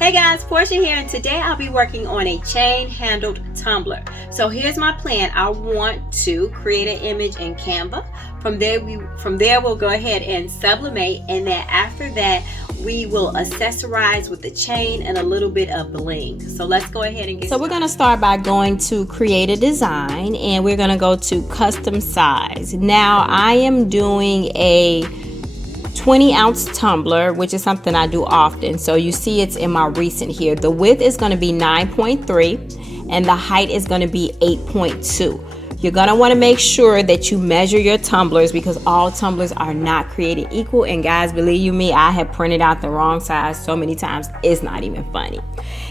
Hey guys, Portia here, and today I'll be working on a chain-handled tumbler. So here's my plan. I want to create an image in Canva. From there we'll go ahead and sublimate, and then after that we will accessorize with the chain and a little bit of bling. So let's go ahead and get started. So we're going to start by going to create a design, and we're going to go to custom size. Now I am doing a 20-ounce tumbler, which is something I do often. So you see it's in my recent here. The width is going to be 9.3 and the height is going to be 8.2. You're going to want to make sure that you measure your tumblers because all tumblers are not created equal. And guys, believe you me, I have printed out the wrong size so many times, it's not even funny.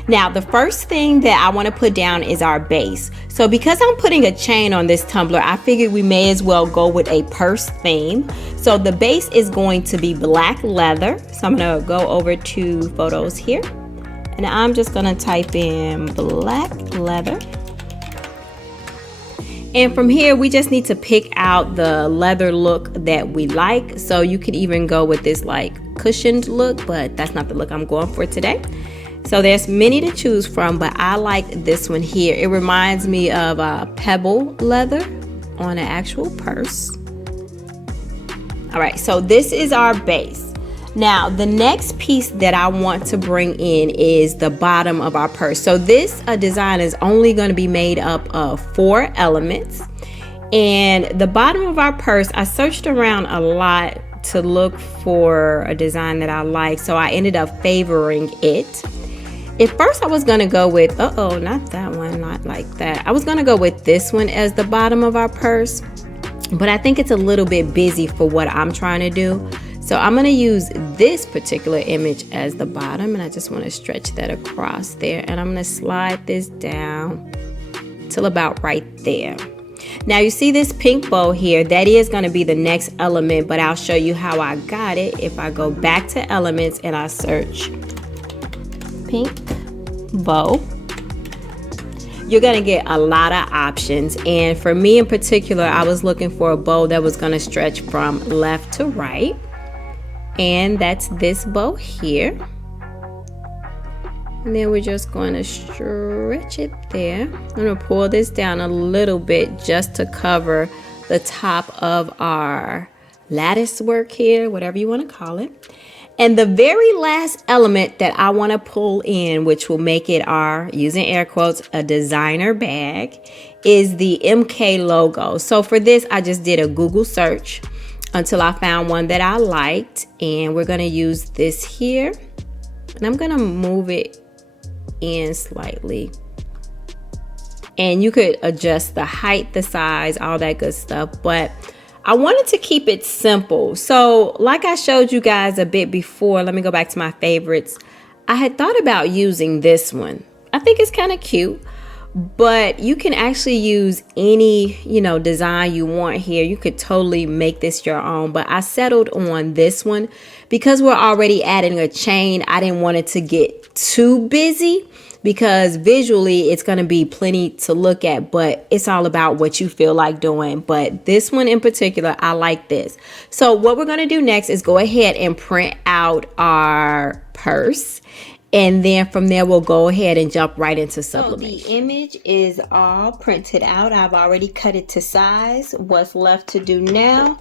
Now, the first thing that I want to put down is our base. So because I'm putting a chain on this tumbler, I figured we may as well go with a purse theme. So the base is going to be black leather. So I'm going to go over to photos here, and I'm just going to type in black leather. And from here, we just need to pick out the leather look that we like. So you could even go with this like cushioned look, but that's not the look I'm going for today. So there's many to choose from, but I like this one here. It reminds me of pebble leather on an actual purse. All right, so this is our base. Now, the next piece that I want to bring in is the bottom of our purse. So this design is only going to be made up of 4 elements. And the bottom of our purse, I searched around a lot to look for a design that I like. So I ended up favoring it. At first I was going to go with, not that one, not like that. I was going to go with this one as the bottom of our purse. But I think it's a little bit busy for what I'm trying to do. So I'm going to use this particular image as the bottom, and I just want to stretch that across there, and I'm going to slide this down till about right there. Now you see this pink bow here, that is going to be the next element, but I'll show you how I got it if I go back to elements and I search pink bow. You're going to get a lot of options, and for me in particular, I was looking for a bow that was going to stretch from left to right. And that's this bow here. And then we're just going to stretch it there. I'm going to pull this down a little bit just to cover the top of our lattice work here, whatever you want to call it. And the very last element that I want to pull in, which will make it our, using air quotes, a designer bag, is the MK logo. So for this, I just did a Google search until I found one that I liked, and we're going to use this here, and I'm going to move it in slightly, and you could adjust the height, the size, all that good stuff, but I wanted to keep it simple. So like I showed you guys a bit before, let me go back to my favorites. I had thought about using this one. I think it's kind of cute. But you can actually use any, design you want here. You could totally make this your own. But I settled on this one because we're already adding a chain. I didn't want it to get too busy because visually it's going to be plenty to look at. But it's all about what you feel like doing. But this one in particular, I like this. So what we're going to do next is go ahead and print out our purse. And then from there, we'll go ahead and jump right into sublimation. So the image is all printed out. I've already cut it to size. What's left to do now,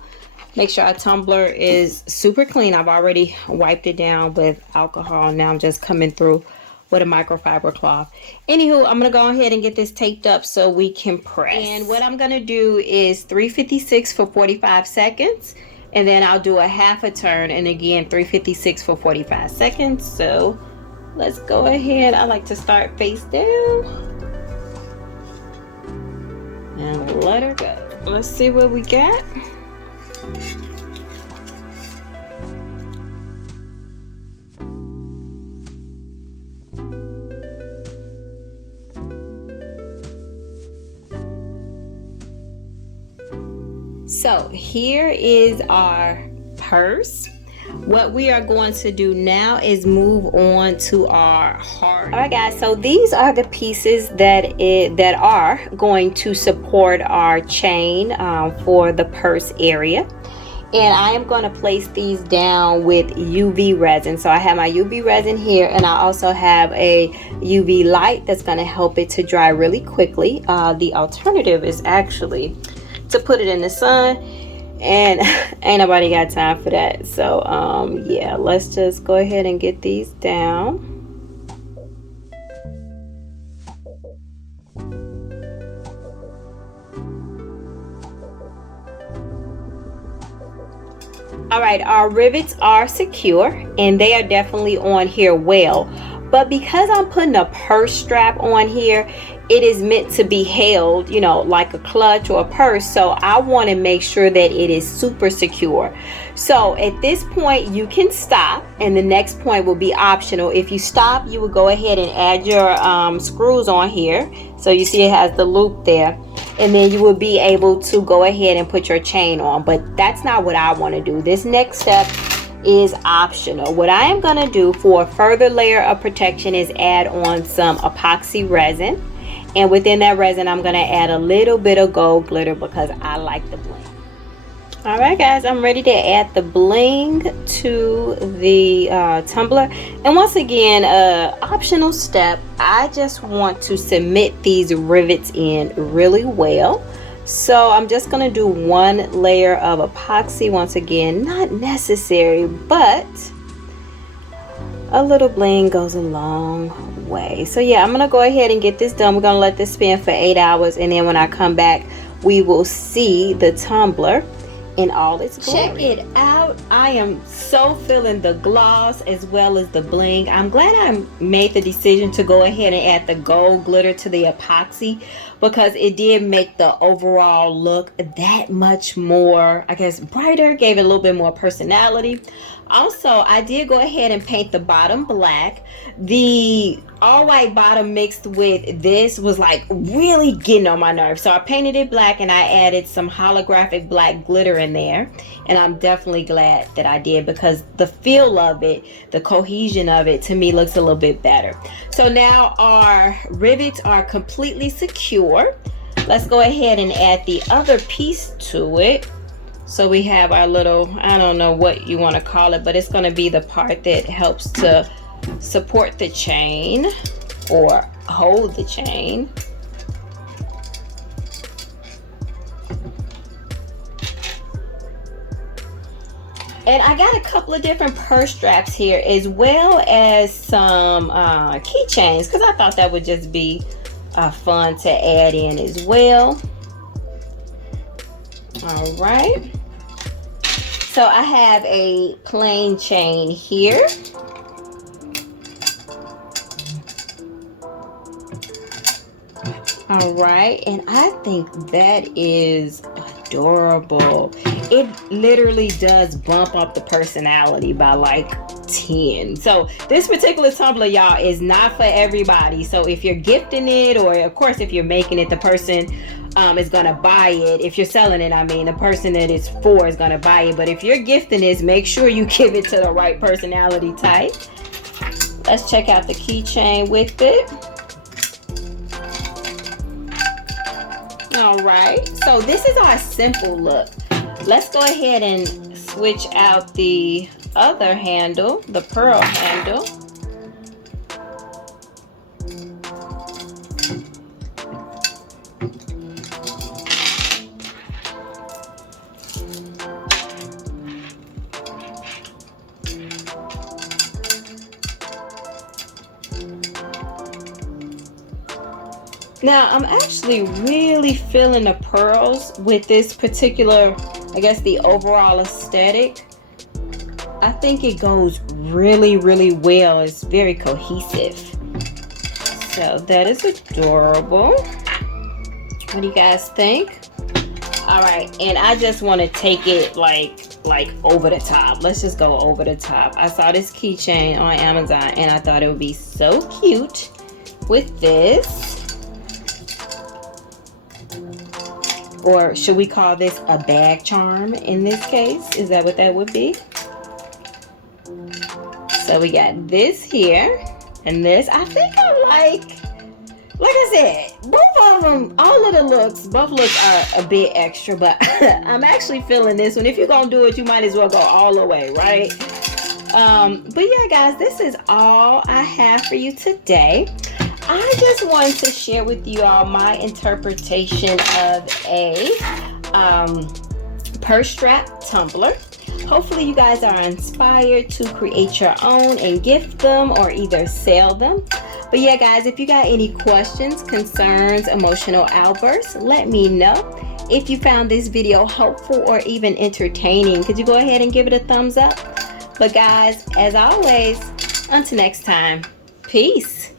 make sure our tumbler is super clean. I've already wiped it down with alcohol. Now I'm just coming through with a microfiber cloth. Anywho, I'm going to go ahead and get this taped up so we can press. And what I'm going to do is 356 for 45 seconds. And then I'll do a half a turn. And again, 356 for 45 seconds. So let's go ahead. I like to start face down and let her go. Let's see what we got. So here is our purse. What we are going to do now is move on to our heart. All right, guys, so these are the pieces that are going to support our chain for the purse area. And I am going to place these down with UV resin. So I have my UV resin here, and I also have a UV light that's going to help it to dry really quickly. The alternative is actually to put it in the sun, and ain't nobody got time for that. So yeah, let's just go ahead and get these down. All right, our rivets are secure and they are definitely on here well, but because I'm putting a purse strap on here, it is meant to be held, you know, like a clutch or a purse. So I want to make sure that it is super secure. So at this point you can stop, and the next point will be optional. If you stop, you will go ahead and add your screws on here. So you see it has the loop there, and then you will be able to go ahead and put your chain on. But that's not what I want to do. This next step is optional. What I am going to do for a further layer of protection is add on some epoxy resin. And within that resin, I'm going to add a little bit of gold glitter because I like the bling. All right, guys, I'm ready to add the bling to the tumbler. And once again, optional step, I just want to cement these rivets in really well. So I'm just going to do one layer of epoxy. Once again, not necessary, but a little bling goes a long way. So yeah, I'm gonna go ahead and get this done. We're gonna let this spin for 8 hours, and then when I come back, we will see the tumbler in all its glory. Check it out. I am so feeling the gloss as well as the bling. I'm glad I made the decision to go ahead and add the gold glitter to the epoxy, because it did make the overall look that much more, I guess, brighter, gave it a little bit more personality. Also, I did go ahead and paint the bottom black. The all white bottom mixed with this was like really getting on my nerves. So I painted it black and I added some holographic black glitter in there. And I'm definitely glad that I did, because the feel of it, the cohesion of it, to me looks a little bit better. So now our rivets are completely secure. Let's go ahead and add the other piece to it. So we have our little, I don't know what you want to call it, but it's going to be the part that helps to support the chain or hold the chain. And I got a couple of different purse straps here, as well as some keychains, because I thought that would just be fun to add in as well. All right. So I have a plain chain here. All right, and I think that is adorable. It literally does bump up the personality by like 10. So this particular tumbler, y'all, is not for everybody. So if you're gifting it, or of course if you're making it, the person is gonna buy it. If you're selling it, I mean, the person that it's for is gonna buy it. But if you're gifting this, make sure you give it to the right personality type. Let's check out the keychain with it. All right, so this is our simple look. Let's go ahead and switch out the other handle, the pearl handle. Now, I'm actually really feeling the pearls with this particular, I guess, the overall aesthetic. I think it goes really, really well. It's very cohesive. So that is adorable. What do you guys think? All right, and I just want to take it like over the top. Let's just go over the top. I saw this keychain on Amazon and I thought it would be so cute with this. Or should we call this a bag charm in this case? Is that what that would be? So we got this here and this. I think I like like I said, both of them, both looks are a bit extra, but I'm actually feeling this one. If you're gonna do it, you might as well go all the way, right? But yeah, guys, this is all I have for you today. I just wanted to share with you all my interpretation of a purse strap tumbler. Hopefully you guys are inspired to create your own and gift them or either sell them. But yeah, guys, if you got any questions, concerns, emotional outbursts, let me know. If you found this video helpful or even entertaining, could you go ahead and give it a thumbs up? But guys, as always, until next time, peace.